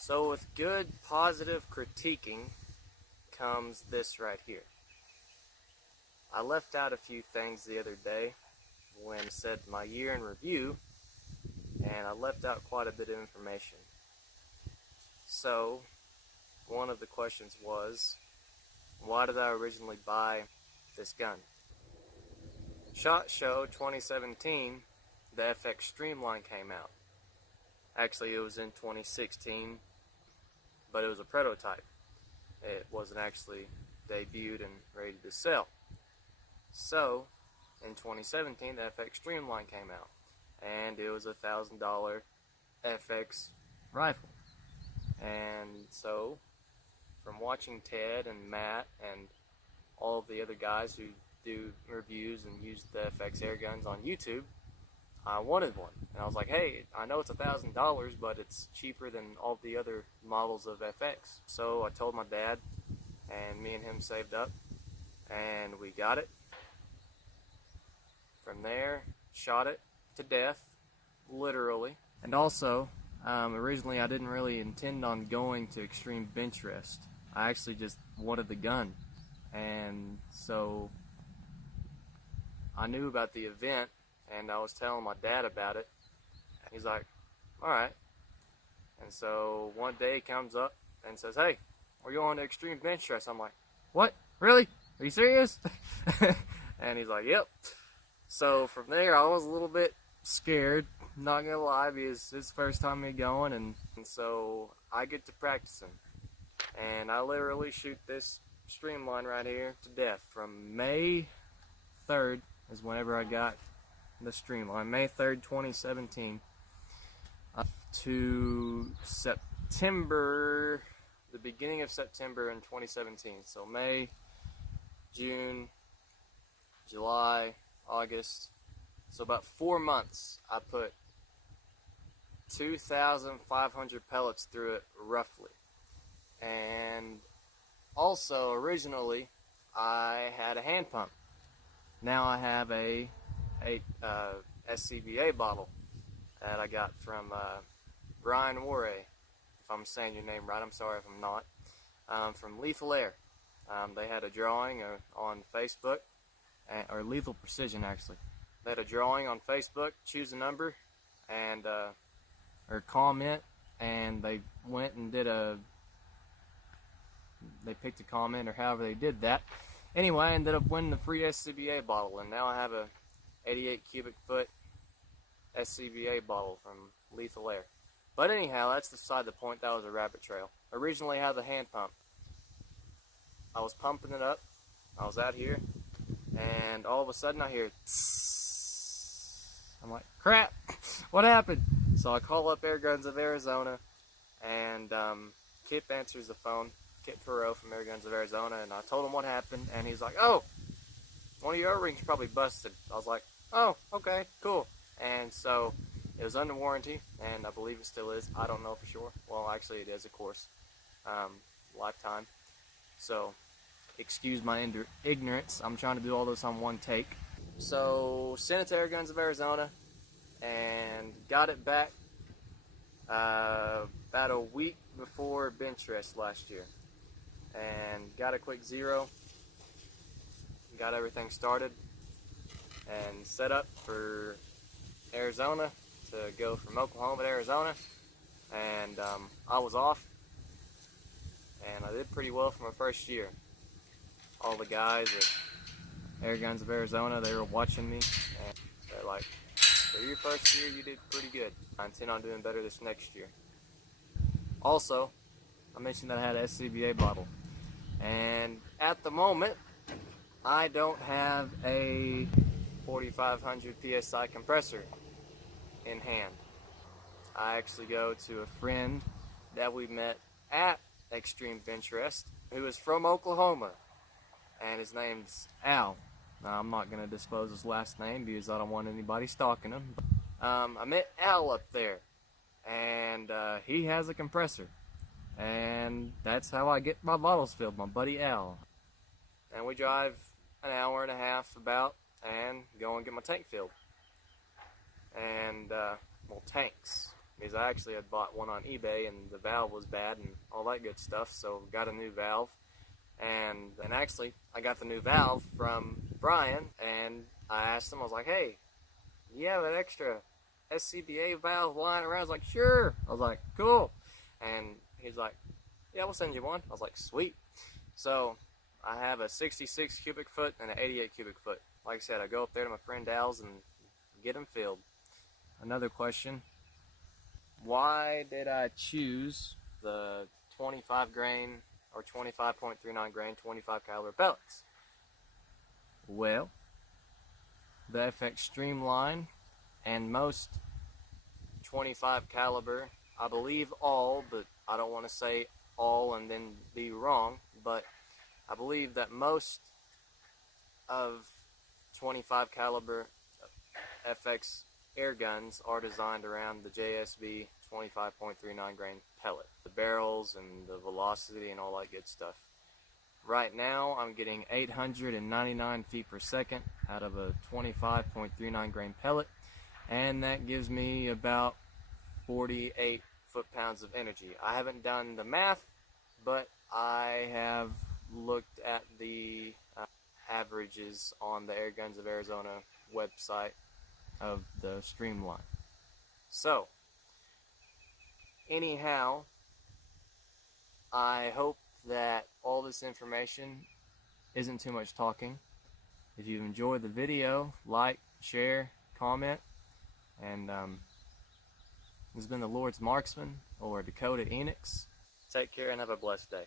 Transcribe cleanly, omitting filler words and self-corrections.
So with good, positive critiquing comes this right here. I left out a few things the other day when I said my year in review, and I left out quite a bit of information. So, one of the questions was, why did I originally buy this gun? SHOT Show 2017, the FX Streamline came out. Actually, it was in 2016, but it was a prototype. It wasn't actually debuted and ready to sell. So, in 2017, the FX Streamline came out, and it was a $1,000 FX rifle. And so, from watching Ted and Matt and all of the other guys who do reviews and use the FX air guns on YouTube, I wanted one. And I was like, hey, I know it's $1,000, but it's cheaper than all the other models of FX. So I told my dad, and me and him saved up, and we got it. From there, shot it to death, literally. And also, originally I didn't really intend on going to extreme bench rest. I actually just wanted the gun. And so I knew about the event, and I was telling my dad about it. And he's like, alright. And so one day he comes up and says, hey, we're going to extreme bench rest. I'm like, what? Really? Are you serious? And he's like, yep. So from there I was a little bit scared, not gonna lie, because it's the first time me going, and so I get to practicing. And I literally shoot this Streamline right here to death. From May 3rd is whenever I got the Streamline, May 3rd, 2017, up to September, the beginning of September in 2017. So May, June, July, August. So about 4 months I put 2,500 pellets through it roughly. And also originally I had a hand pump. Now I have a SCBA bottle that I got from Brian Warray. If I'm saying your name right, I'm sorry if I'm not. From Lethal Air. They had a drawing on Facebook, or Lethal Precision actually. They had a drawing on Facebook, choose a number, and or comment, and they went and they picked a comment, or however they did that. Anyway, I ended up winning the free SCBA bottle, and now I have a 88 cubic foot SCBA bottle from Lethal Air. But anyhow, that's beside the point. That was a rabbit trail. Originally I had the hand pump. I was pumping it up. I was out here, and all of a sudden I hear tss. I'm like, crap, what happened? So I call up Air Guns of Arizona, and Kip answers the phone. Kip Perot from Air Guns of Arizona, and I told him what happened, and he's like, oh, one of your O-rings probably busted. I was like, oh, okay, cool. And so it was under warranty, and I believe it still is. I don't know for sure. Well, actually it is, of course. Lifetime. So excuse my ignorance. I'm trying to do all this on one take. So sent it to Air Guns of Arizona and got it back about a week before bench rest last year, and got a quick zero, got everything started and set up for Arizona, to go from Oklahoma to Arizona. And I was off, and I did pretty well for my first year. All the guys at Air Guns of Arizona, they were watching me, and they're like, for your first year you did pretty good. I intend on doing better this next year. Also, I mentioned that I had an SCBA bottle, and at the moment I don't have a 4,500 PSI compressor in hand. I actually go to a friend that we met at Extreme Bench Rest, who is from Oklahoma, and his name's Al. Now, I'm not going to disclose his last name because I don't want anybody stalking him. I met Al up there, and he has a compressor, and that's how I get my bottles filled, my buddy Al. And we drive an hour and a half about and go and get my tank filled. And, well, tanks. because I actually had bought one on eBay and the valve was bad and all that good stuff, so got a new valve. And then actually, I got the new valve from Brian, and I asked him, I was like, hey, you have an extra SCBA valve lying around? I was like, sure. I was like, cool. And he's like, yeah, we'll send you one. I was like, sweet. So I have a 66 cubic foot and an 88 cubic foot. Like I said, I go up there to my friend Al's and get them filled. Another question, why did I choose the 25 grain or 25.39 grain 25 caliber pellets? Well, the FX Streamline and most 25 caliber, I believe all, but I don't want to say all and then be wrong, but I believe that most of 25 caliber FX air guns are designed around the JSB 25.39 grain pellet, the barrels and the velocity and all that good stuff. Right now I'm getting 899 feet per second out of a 25.39 grain pellet, and that gives me about 48 foot-pounds of energy. I haven't done the math, but I have looked at the averages on the Air Guns of Arizona website of the Streamline. So, anyhow, I hope that all this information isn't too much talking. If you enjoyed the video, like, share, comment, and this has been the Lord's Marksman, or Dakota Enix. Take care and have a blessed day.